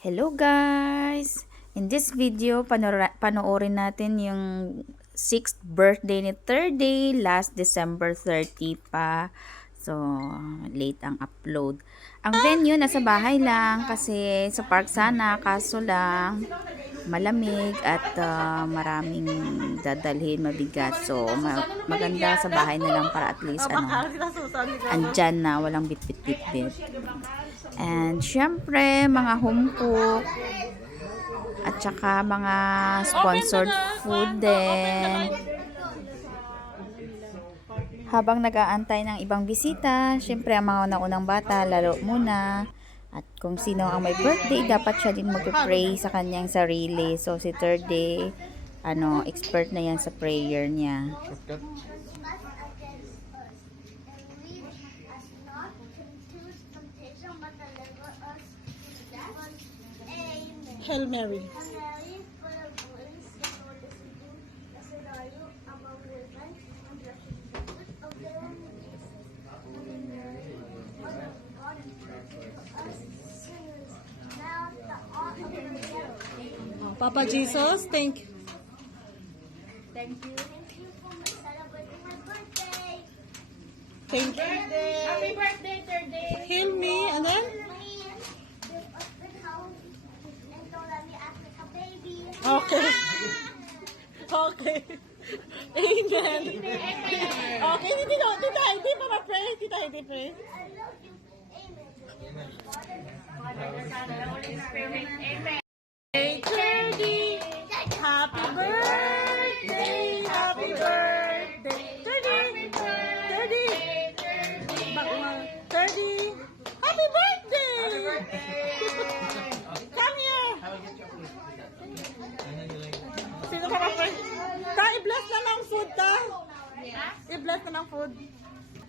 Hello guys! In this video, panoorin natin yung 6th birthday ni 3rd day, last December 30 pa. So, late ang upload. Ang venue, nasa bahay lang kasi sa park sana, kaso lang malamig at maraming dadalhin, mabigat. So, maganda sa bahay na lang para at least andyan na, walang bit-bit-bit-bit. And syempre, mga home cook at saka mga sponsored food din. Habang nag-aantay ng ibang bisita, syempre ang mga naunang bata, laro muna. At kung sino ang may birthday, dapat siya din mag-pray sa kanyang sarili. So si 3rd day, expert na yan sa prayer niya. Hail Mary. Papa Jesus, thank you. Thank you for celebrating my birthday. Thank you. Happy birthday, 3rd day. Heal me, and then? And don't let me act like a baby. Okay. Okay. Amen. Okay, Tita Heidi, para pray. Tita Heidi, pray. I love you. Amen. Hey, Turdy. Happy birthday. Happy birthday. Turdy. Turdy. Turdy. Happy birthday. Come here. Sino ka pa-pray? Ta, i-bless na ng food, ta. I-bless na ng food.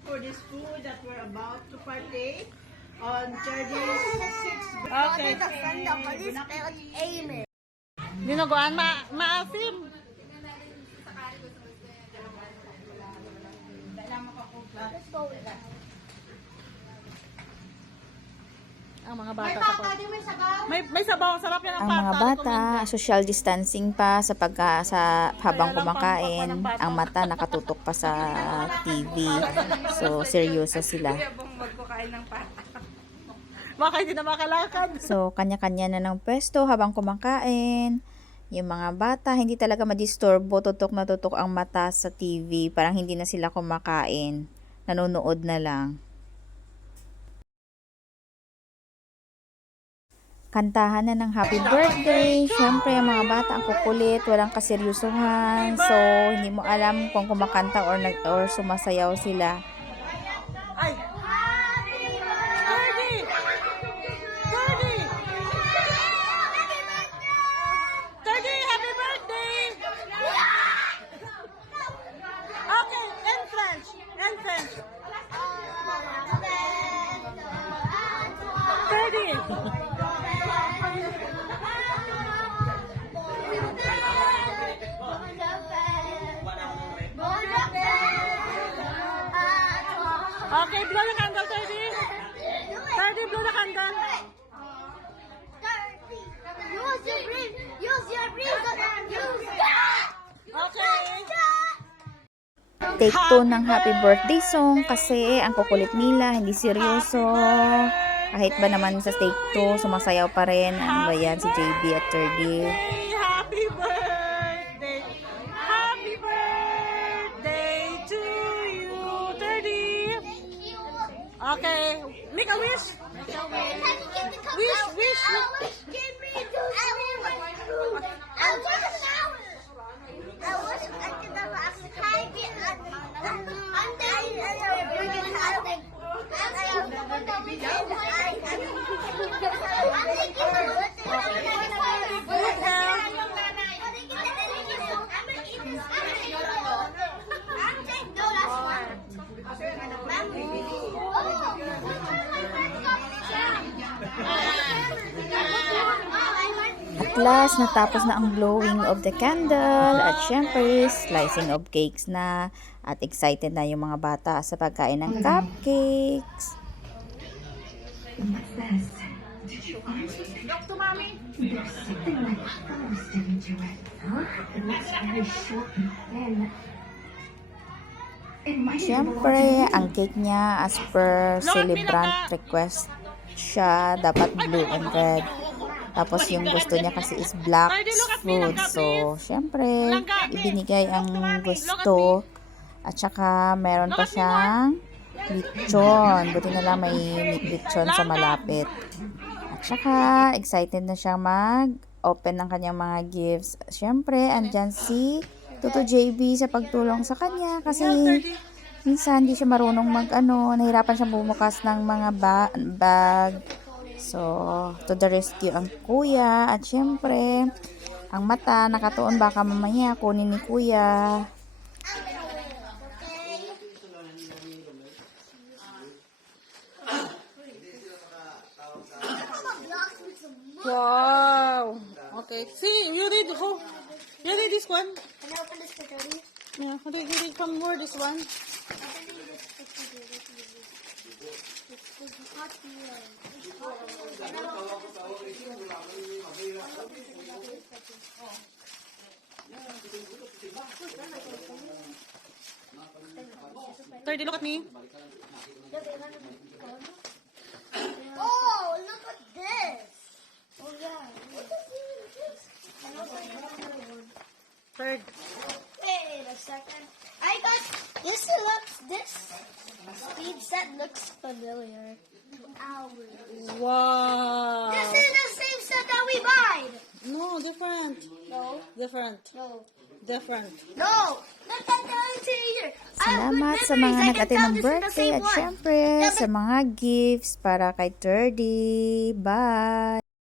For this food that we're about to partake on Journey's 6th Okay. Amen. Dinuguan, maasim. Let's go with that. Ang mga bata sa ko. May sabaw, sarap yan ang Ang mga bata, social distancing pa sa habang kumakain. Ang mata nakatutok pa sa TV. So, seryoso sila. Baka hindi na makalakad. So, kanya-kanya na ng pwesto habang kumakain. Yung mga bata, hindi talaga madisturbo. Tutok na tutok ang mata sa TV. Parang hindi na sila kumakain. Nanonood na lang. Kantahan na ng happy birthday. Siyempre, ang mga bata ang kukulit, walang kaseryosohan. So, hindi mo alam kung kumakanta or sumasayaw sila. Ay! Turdy! Turdy! Turdy, happy birthday! Okay, in French. In French. Turdy! Okay, blow the candle, Turdy. Turdy, blow the candle. Use your breath. Use your breath. Okay. Take 2 ng happy birthday song kasi ang kukulit nila, hindi seryoso. Kahit ba naman sa take 2, sumasayaw pa rin. Ano ba yan, si JB at 3rd day. Happy birthday. Happy birthday to you, Turdy. Okay, make a wish. Wish. Give me those. I wish I could have asked Heidi At last, natapos na ang blowing of the candle at syempre, slicing of cakes na at excited na yung mga bata sa pagkain ng cupcakes. Look to mommy. There's something like fur sticking to it. Huh? It looks very short and thin. It might even belong Siyempre, to you. ang cake niya as per celebrant request siya, dapat blue and red. Tapos yung gusto niya kasi is black food. So, siyempre, ibinigay ang gusto. At saka, meron pa siyang lechon. Buti na lang may lechon sa malapit. At saka, excited na siyang mag-open ng kanyang mga gifts. Siyempre, andyan si Toto JB sa pagtulong sa kanya. Kasi, minsan, hindi siya marunong nahirapan siyang bumukas ng mga bag. So, to the rescue ang kuya. At syempre, ang mata nakatuon, baka mamaya kunin ni kuya. Wow. Okay. See, you read this one. Can I open this for 30? Yeah, read some more this one. Thirty, look at me. Oh, look at this. Oh, yeah. What is this? And also, another one. Third. Wait a second. I got this. This speed set looks familiar. Wow. This is the same set that we buy. No, different. No, Different. no, Different. no. Look at the here. Salamat sa mga nag-attend ng birthday. At syempre, sa mga gifts para kay 30. Bye!